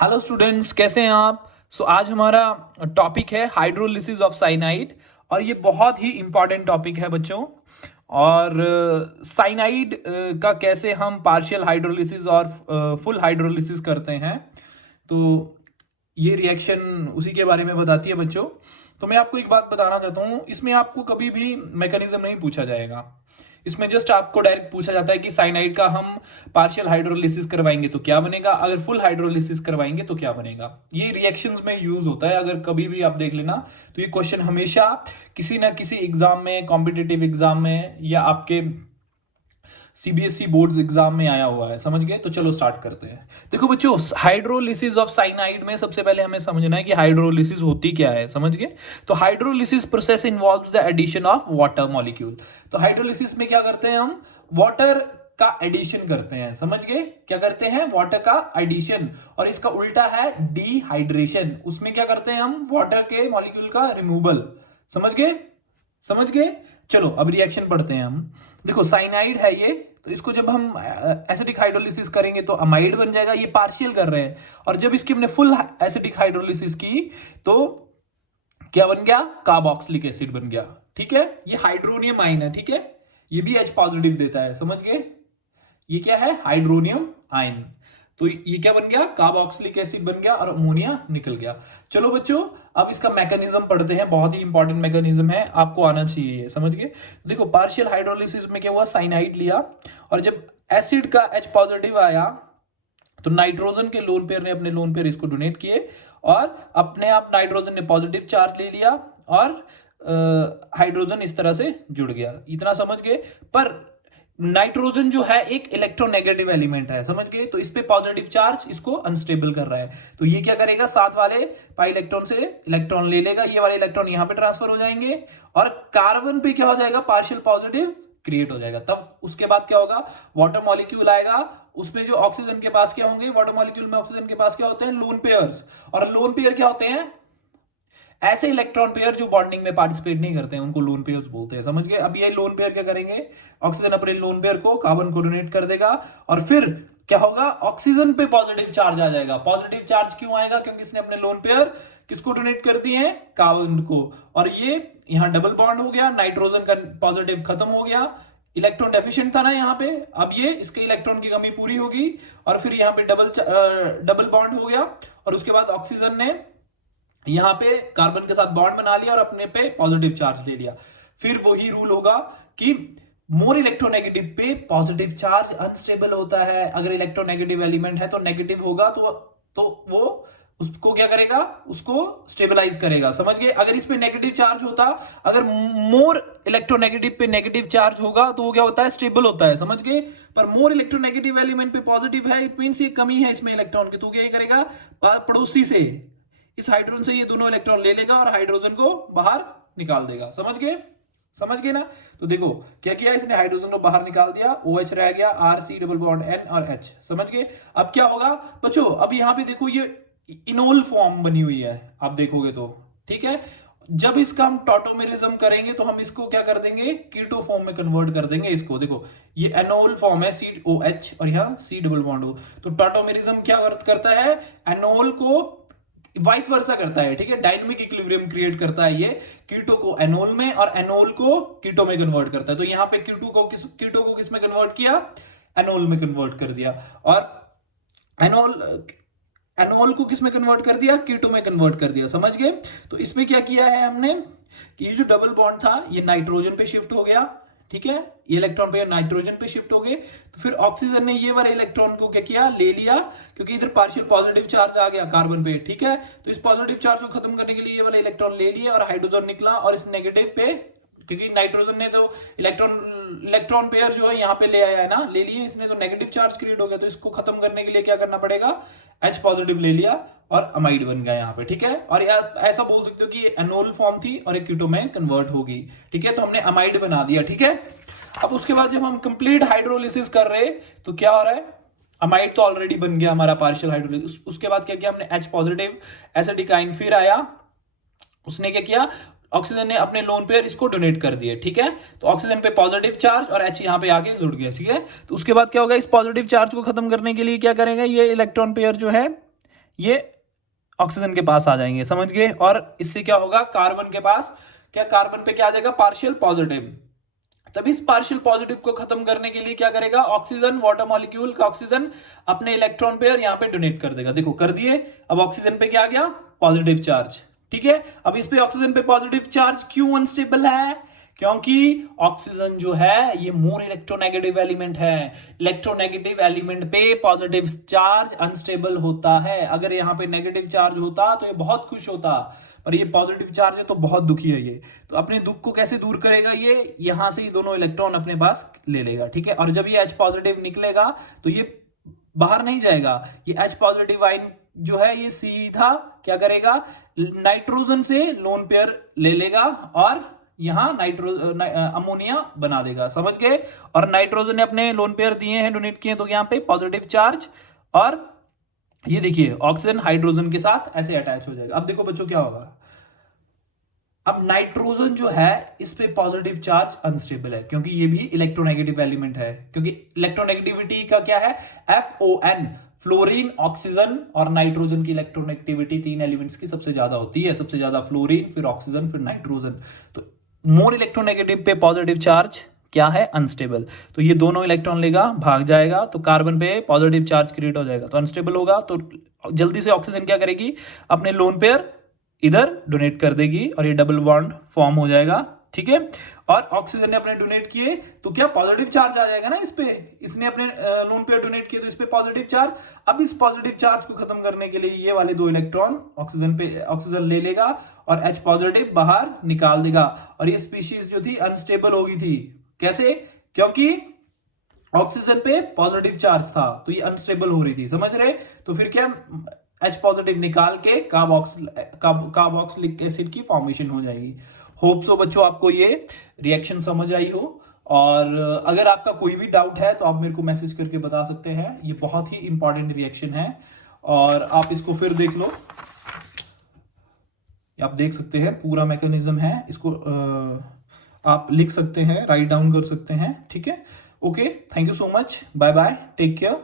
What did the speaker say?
Hello students, कैसे हैं आप। आज हमारा टॉपिक है हाइड्रोलिसिस ऑफ साइनाइड और ये बहुत ही इम्पॉर्टेंट टॉपिक है बच्चों। और साइनाइड का कैसे हम पार्शियल हाइड्रोलिसिस और फुल हाइड्रोलिसिस करते हैं, तो ये रिएक्शन उसी के बारे में बताती है बच्चों। तो मैं आपको एक बात बताना चाहता हूँ, इसमें आपको कभी भी मैकेनिज्म नहीं पूछा जाएगा। इसमें जस्ट आपको डायरेक्ट पूछा जाता है कि साइनाइड का हम पार्शियल हाइड्रोलिसिस करवाएंगे तो क्या बनेगा, अगर फुल हाइड्रोलिसिस करवाएंगे तो क्या बनेगा। ये रिएक्शंस में यूज होता है, अगर कभी भी आप देख लेना तो ये क्वेश्चन हमेशा किसी ना किसी एग्जाम में, कॉम्पिटिटिव एग्जाम में या आपके सीबीएसई बोर्ड्स एग्जाम में आया हुआ है। समझ गए? तो चलो स्टार्ट करते हैं। देखो बच्चों, हाइड्रोलिसिस ऑफ साइनाइड में सबसे पहले हमें समझना है कि हाइड्रोलिसिस होती क्या है। समझ गए? तो hydrolysis process involves the addition of water molecule. तो हाइड्रोलिसिस में क्या करते हैं हम? वाटर का एडिशन करते हैं। समझ गए? क्या करते हैं? वाटर का एडिशन। और इसका उल्टा है डिहाइड्रेशन। उसमें क्या करते हैं हम? वाटर के मॉलिक्यूल का रिमूवल। समझ गए? समझ गए? चलो अब रिएक्शन पढ़ते हैं हम। देखो साइनाइड है ये, तो इसको जब हम एसिडिक हाइड्रोलिसिस करेंगे तो अमाइड बन जाएगा। ये पार्शियल कर रहे हैं। और जब इसकी हमने फुल एसिडिक हाइड्रोलिसिस की तो क्या बन गया? कार्बोक्सिलिक एसिड बन गया। ठीक है? ये हाइड्रोनियम आयन है। ठीक है? ये भी H पॉजिटिव देता है। समझ गए? ये क्या है? Hydronium ion. तो ये क्या बन गया? कार्बोक्सिलिक एसिड बन गया और अमोनिया निकल गया। चलो बच्चों, अब इसका मैकेनिज्म पढ़ते हैं। बहुत ही इंपॉर्टेंट मैकेनिज्म है, आपको आना चाहिए। समझ गए? देखो पार्शियल हाइड्रोलिसिस में क्या हुआ? साइनाइड लिया और जब एसिड का H पॉजिटिव आया तो नाइट्रोजन के लोन पेयर ने अपने लोन पेयर इसको डोनेट किए और अपने आप नाइट्रोजन ने पॉजिटिव चार्ज ले लिया और हाइड्रोजन इस तरह से जुड़ गया। इतना समझ गए? पर नाइट्रोजन जो है एक इलेक्ट्रोनेगेटिव एलिमेंट है। समझ गए? तो इस पे पॉजिटिव चार्ज इसको अनस्टेबल कर रहा है। तो ये क्या करेगा? साथ वाले पाई इलेक्ट्रॉन से इलेक्ट्रॉन ले लेगा, ये वाले इलेक्ट्रॉन यहां पे ट्रांसफर हो जाएंगे और कार्बन पे क्या हो जाएगा? पार्शियल पॉजिटिव क्रिएट हो जाएगा। तब उसके बाद क्या होगा? वाटर मॉलिक्यूल आएगा, उसमें जो ऑक्सीजन के पास क्या होंगे? वाटर मॉलिक्यूल में ऑक्सीजन के पास क्या होते हैं? Lone pairs. और लोन पेयर क्या होते हैं? ऐसे इलेक्ट्रॉन पेयर जो बॉन्डिंग में पार्टिसिपेट नहीं करते हैं, उनको लोन पेयर्स बोलते हैं। समझ गए? अब ये लोन पेयर क्या करेंगे? ऑक्सीजन अपने लोन पेयर को कार्बन को डोनेट कर देगा और फिर क्या होगा? ऑक्सीजन पे पॉजिटिव चार्ज आ जाएगा। पॉजिटिव चार्ज क्यों आएगा? क्योंकि इसने अपने लोन पेयर किसको डोनेट कर दिए हैं? कार्बन को। और ये यहां डबल बॉन्ड हो गया, नाइट्रोजन का पॉजिटिव खत्म हो गया, इलेक्ट्रॉन डेफिशिएंट था ना यहाँ पे, अब ये इसके इलेक्ट्रॉन की कमी पूरी होगी और फिर यहाँ पे डबल बॉन्ड हो गया और उसके बाद ऑक्सीजन ने यहां पे कार्बन के साथ बॉन्ड बना लिया और अपने पे पॉजिटिव चार्ज ले लिया। फिर वही रूल होगा कि मोर इलेक्ट्रोनेगेटिव पे पॉजिटिव चार्ज अनस्टेबल होता है। अगर इलेक्ट्रोनेगेटिव एलिमेंट है तो नेगेटिव होगा, तो वो उसको क्या करेगा? उसको स्टेबलाइज करेगा। समझ गए? अगर इस पे नेगेटिव चार्ज होता, अगर मोर इलेक्ट्रोनेगेटिव पे नेगेटिव चार्ज होगा तो वो क्या होता है? स्टेबल होता है। समझ गए? पर मोर इलेक्ट्रोनेगेटिव एलिमेंट पे पॉजिटिव है, इट मींस ये कमी है इसमें इलेक्ट्रॉन की, तो क्या करेगा? पड़ोसी से, इस हाइड्रोजन से ये दोनों इलेक्ट्रॉन ले लेगा और हाइड्रोजन को बाहर निकाल देगा। समझ गए? समझ गए ना? तो देखो क्या किया इसने? हाइड्रोजन को बाहर निकाल दिया, OH रह गया, R C double bond N और H। समझ गए? अब क्या होगा बच्चों? अब यहां पे देखो ये इनोल फॉर्म बनी हुई है, आप देखोगे तो। ठीक है? जब इसका हम टॉटोमेरिज्म करेंगे तो हम इसको क्या कर देंगे? कीटो फॉर्म में कन्वर्ट कर देंगे इसको। देखो ये एनोल फॉर्म है, COH और यहाँ C डबल बॉन्ड O। तो टॉटोमेरिज्म क्या करता है? एनोल को वाइस वर्सा करता है। ठीक है? डायनामिक इक्विलिब्रियम क्रिएट करता है ये, कीटो को एनोल में और एनोल को कीटो में कन्वर्ट करता है। तो यहां पे कीटो को किस में कन्वर्ट किया? एनोल में कन्वर्ट कर दिया। और एनोल एनोल को किस में कन्वर्ट कर दिया? कीटो में कन्वर्ट कर दिया। समझ गए? तो इसमें क्या किया है हमने कि ये जो डबल बॉन्ड था ये नाइट्रोजन पे शिफ्ट हो गया। ठीक है? ये इलेक्ट्रॉन पे नाइट्रोजन पे शिफ्ट हो गए। तो फिर ऑक्सीजन ने ये वाले इलेक्ट्रॉन को क्या किया? ले लिया, क्योंकि इधर पार्शियल पॉजिटिव चार्ज आ गया कार्बन पे। ठीक है? तो इस पॉजिटिव चार्ज को खत्म करने के लिए ये वाला इलेक्ट्रॉन ले लिया और हाइड्रोजन निकला और इस नेगेटिव पे, क्योंकि नाइट्रोजन ने तो इलेक्ट्रॉन पेयर जो है यहाँ पे ले आया है ना, ले लिए इसने, तो नेगेटिव चार्ज क्रिएट हो गया। तो इसको खत्म करने के लिए क्या करना पड़ेगा? H पॉजिटिव ले लिया और अमाइड बन गया यहाँ पे। ठीक है? और ऐसा बोल सकते हो कि एनोल फॉर्म थी और एक कीटो में कन्वर्ट होगी। ठीक है? तो हमने अमाइड बना दिया। ठीक है? अब उसके बाद जब हम कंप्लीट हाइड्रोलिसिस कर रहे तो क्या हो रहा है? अमाइड तो ऑलरेडी बन गया हमारा पार्शियल हाइड्रोलिसिस। उसके बाद क्या किया हमने? H पॉजिटिव एसिडिक आयन फिर आया, उसने क्या किया? ऑक्सीजन ने अपने लोन पेयर इसको डोनेट कर दिए। ठीक है? तो ऑक्सीजन पे पॉजिटिव चार्ज और H यहाँ पे आके जुड़ गया। ठीक है? तो उसके बाद क्या होगा? इस पॉजिटिव चार्ज को खत्म करने के लिए क्या करेंगे? ये इलेक्ट्रॉन पेयर जो है ये ऑक्सीजन के पास आ जाएंगे, समझ गए। और इससे क्या होगा, कार्बन के पास, क्या कार्बन पे क्या आ जाएगा, पार्शियल पॉजिटिव। तब इस पार्शियल पॉजिटिव को खत्म करने के लिए क्या करेगा, ऑक्सीजन, वाटर मॉलिक्यूल का ऑक्सीजन अपने इलेक्ट्रॉन पेयर यहां पे डोनेट कर देगा। देखो कर दिए। अब ऑक्सीजन पे क्या आ गया, पॉजिटिव चार्ज। ठीक है, अब इस पे ऑक्सीजन पे पॉजिटिव चार्ज क्यों अनस्टेबल है, क्योंकि ऑक्सीजन जो है ये मोर इलेक्ट्रोनेगेटिव एलिमेंट है। इलेक्ट्रोनेगेटिव एलिमेंट पे पॉजिटिव चार्ज अनस्टेबल होता है। अगर यहाँ पे नेगेटिव चार्ज होता तो ये बहुत खुश होता, पर ये पॉजिटिव चार्ज है तो बहुत दुखी है ये। तो अपने दुख को कैसे दूर करेगा, ये यहां से ही दोनों इलेक्ट्रॉन अपने पास ले लेगा। ठीक है, और जब ये H पॉजिटिव निकलेगा तो ये बाहर नहीं जाएगा, ये H पॉजिटिव आयन जो है ये सीधा क्या करेगा, नाइट्रोजन से लोन पेयर ले लेगा और यहां अमोनिया बना देगा, समझ गए। और नाइट्रोजन ने अपने लोन पेयर दिए हैं, डोनेट किए, तो यहां पे पॉजिटिव चार्ज, और ये देखिए ऑक्सीजन हाइड्रोजन के साथ ऐसे अटैच हो जाएगा। अब देखो बच्चों क्या होगा, अब नाइट्रोजन जो है इस पे पॉजिटिव चार्ज अनस्टेबल है, क्योंकि ये भी इलेक्ट्रोनेगेटिव एलिमेंट है। क्योंकि इलेक्ट्रोनेगेटिविटी का क्या है, FON, फ्लोरीन, ऑक्सीजन और नाइट्रोजन की इलेक्ट्रोनेगेटिविटी तीन एलिमेंट्स की सबसे ज्यादा होती है, सबसे ज्यादा फ्लोरीन, फिर ऑक्सीजन, फिर नाइट्रोजन। तो मोर इलेक्ट्रोनेगेटिव पे पॉजिटिव चार्ज क्या है, अनस्टेबल। तो ये दोनों इलेक्ट्रॉन लेगा, भाग जाएगा, तो कार्बन पे पॉजिटिव चार्ज क्रिएट हो जाएगा, तो अनस्टेबल होगा। तो जल्दी से ऑक्सीजन क्या करेगी, अपने लोन पेयर इधर डोनेट कर देगी और ये डबल बॉन्ड फॉर्म हो जाएगा। ठीक है, और ऑक्सीजन ने अपने डोनेट किए तो क्या पॉजिटिव चार्ज आ जाएगा ना इस पे, इसने अपने लोन पेयर डोनेट किए तो इस पे पॉजिटिव चार्ज। अब इस पॉजिटिव चार्ज को खत्म करने के लिए ये वाले दो इलेक्ट्रॉन ऑक्सीजन ले लेगा और H पॉजिटिव बाहर निकाल देगा, और ये स्पीशीज जो थी अनस्टेबल हो गई थी। कैसे, क्योंकि ऑक्सीजन पे पॉजिटिव चार्ज था तो ये अनस्टेबल हो रही थी, समझ रहे। तो फिर क्या, H पॉजिटिव निकाल के कार्बोक्सिलिक एसिड की फॉर्मेशन हो जाएगी। होप सो बच्चों आपको ये रिएक्शन समझ आई हो, और अगर आपका कोई भी डाउट है तो आप मेरे को मैसेज करके बता सकते हैं। ये बहुत ही इंपॉर्टेंट रिएक्शन है, और आप इसको फिर देख लो, आप देख सकते हैं पूरा मैकेनिज्म है, इसको आप लिख सकते हैं, राइट डाउन कर सकते हैं। ठीक है, okay, thank you so much, bye bye, take care.